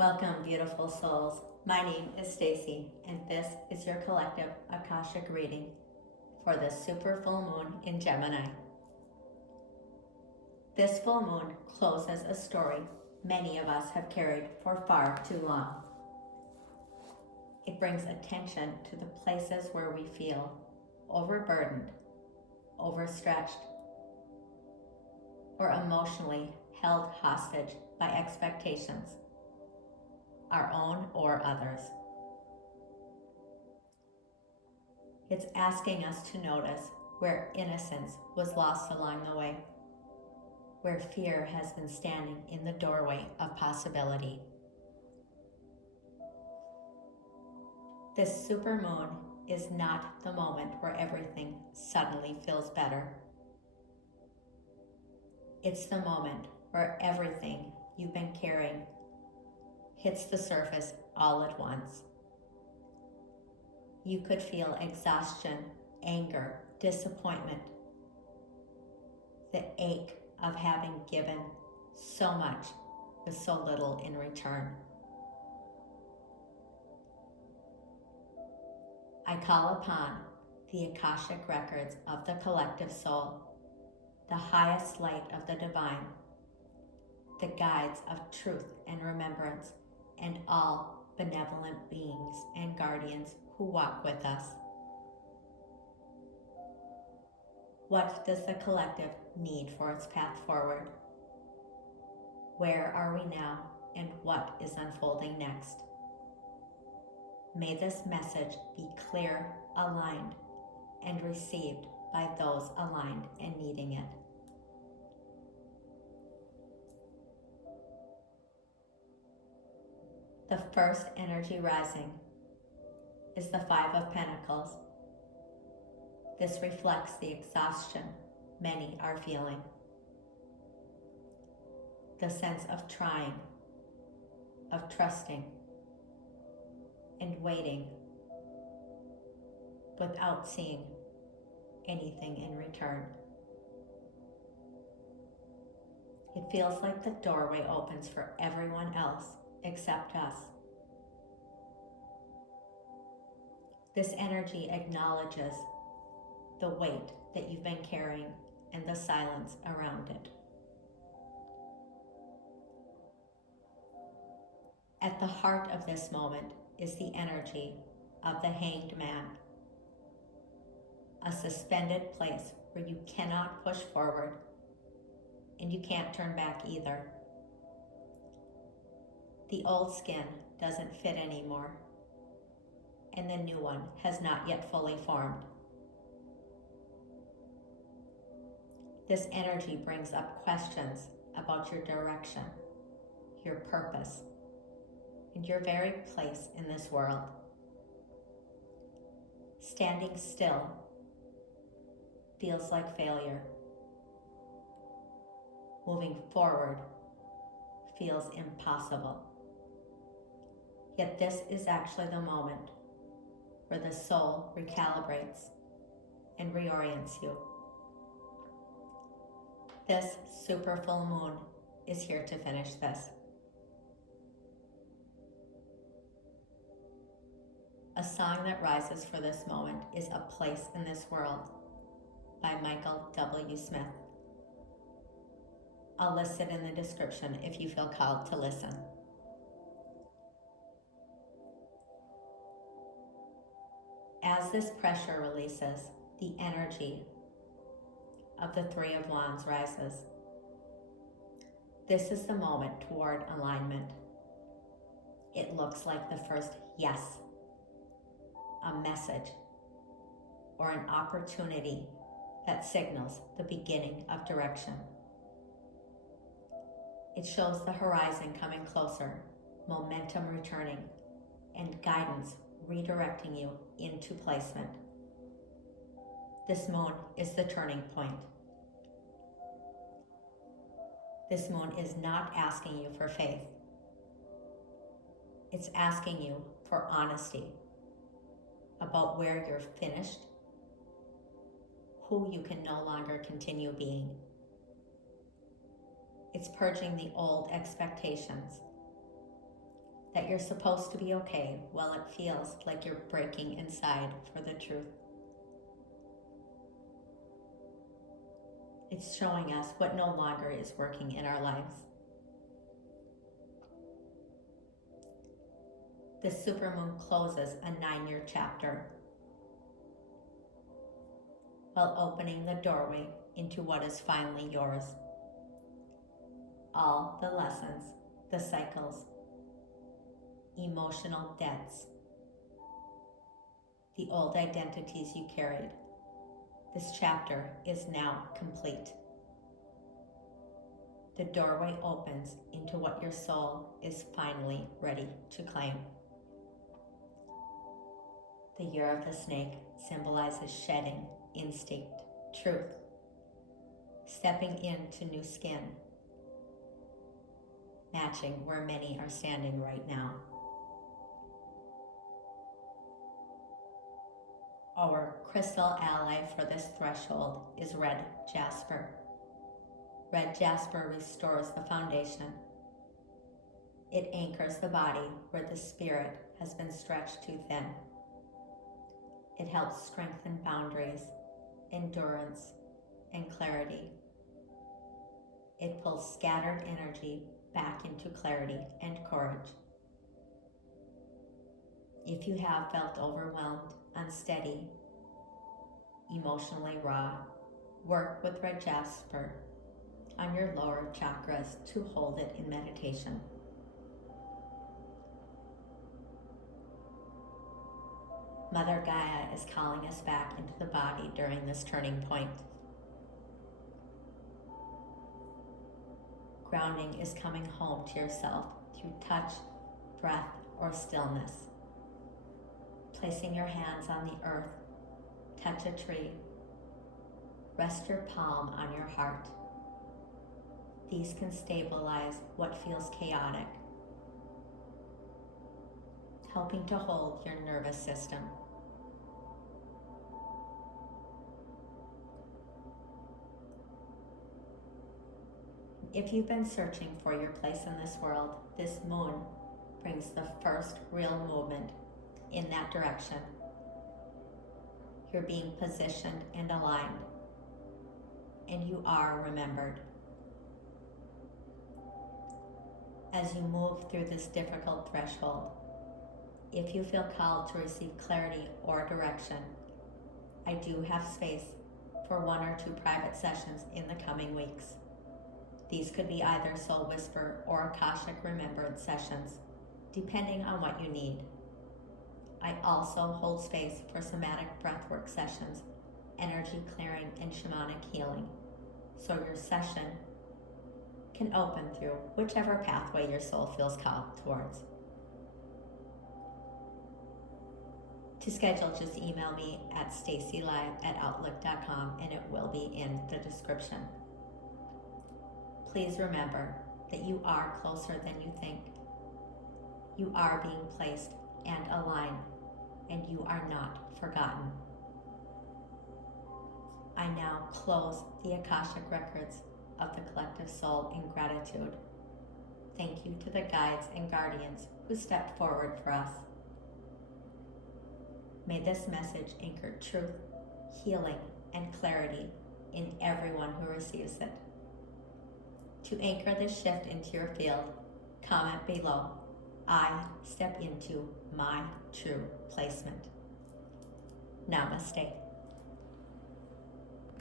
Welcome, beautiful souls. My name is Stacy, and this is your collective Akashic reading for the super full moon in Gemini. This full moon closes a story many of us have carried for far too long. It brings attention to the places where we feel overburdened, overstretched, or emotionally held hostage by expectations, our own or others. It's asking us to notice where innocence was lost along the way, where fear has been standing in the doorway of possibility. This supermoon is not the moment where everything suddenly feels better. It's the moment where everything you've been carrying hits the surface all at once. You could feel exhaustion, anger, disappointment, the ache of having given so much with so little in return. I call upon the Akashic records of the collective soul, the highest light of the divine, the guides of truth and remembrance, and all benevolent beings and guardians who walk with us. What does the collective need for its path forward? Where are we now, and what is unfolding next? May this message be clear, aligned, and received by those aligned and needing it. The first energy rising is the Five of Pentacles. This reflects the exhaustion many are feeling, the sense of trying, of trusting, and waiting without seeing anything in return. It feels like the doorway opens for everyone else except us. This energy acknowledges the weight that you've been carrying and the silence around it. At the heart of this moment is the energy of the Hanged Man, a suspended place where you cannot push forward and you can't turn back either. The old skin doesn't fit anymore, and the new one has not yet fully formed. This energy brings up questions about your direction, your purpose, and your very place in this world. Standing still feels like failure. Moving forward feels impossible. Yet this is actually the moment where the soul recalibrates and reorients you. This super full moon is here to finish this. A song that rises for this moment is A Place in This World by Michael W. Smith. I'll list it in the description if you feel called to listen. As this pressure releases, the energy of the Three of Wands rises. This is the moment toward alignment. It looks like the first yes, a message, or an opportunity that signals the beginning of direction. It shows the horizon coming closer, momentum returning, and guidance redirecting you into placement. This moon is the turning point. This moon is not asking you for faith. It's asking you for honesty about where you're finished, who you can no longer continue being. It's purging the old expectations, that you're supposed to be okay while it feels like you're breaking inside for the truth. It's showing us what no longer is working in our lives. The supermoon closes a 9-year chapter while opening the doorway into what is finally yours. All the lessons, the cycles, emotional debts, the old identities you carried. This chapter is now complete. The doorway opens into what your soul is finally ready to claim. The year of the snake symbolizes shedding, instinct, truth, stepping into new skin, matching where many are standing right now. Our crystal ally for this threshold is red jasper. Red jasper restores the foundation. It anchors the body where the spirit has been stretched too thin. It helps strengthen boundaries, endurance, and clarity. It pulls scattered energy back into clarity and courage. If you have felt overwhelmed, unsteady, emotionally raw, work with red jasper on your lower chakras to hold it in meditation. Mother Gaia is calling us back into the body during this turning point. Grounding is coming home to yourself through touch, breath, or stillness. Placing your hands on the earth, touch a tree, rest your palm on your heart. These can stabilize what feels chaotic, helping to hold your nervous system. If you've been searching for your place in this world, this moon brings the first real movement in that direction. You're being positioned and aligned, and you are remembered. As you move through this difficult threshold, if you feel called to receive clarity or direction, I do have space for 1 or 2 private sessions in the coming weeks. These could be either soul whisper or Akashic remembrance sessions, depending on what you need. I also hold space for somatic breathwork sessions, energy clearing, and shamanic healing, so your session can open through whichever pathway your soul feels called towards. To schedule, just email me at stacylive@outlook.com and it will be in the description. Please remember that you are closer than you think. You are being placed and aligned, and you are not forgotten. I now close the Akashic records of the collective soul in gratitude. Thank you to the guides and guardians who stepped forward for us. May this message anchor truth, healing, and clarity in everyone who receives it. To anchor this shift into your field, comment below, I step into my true placement. Namaste.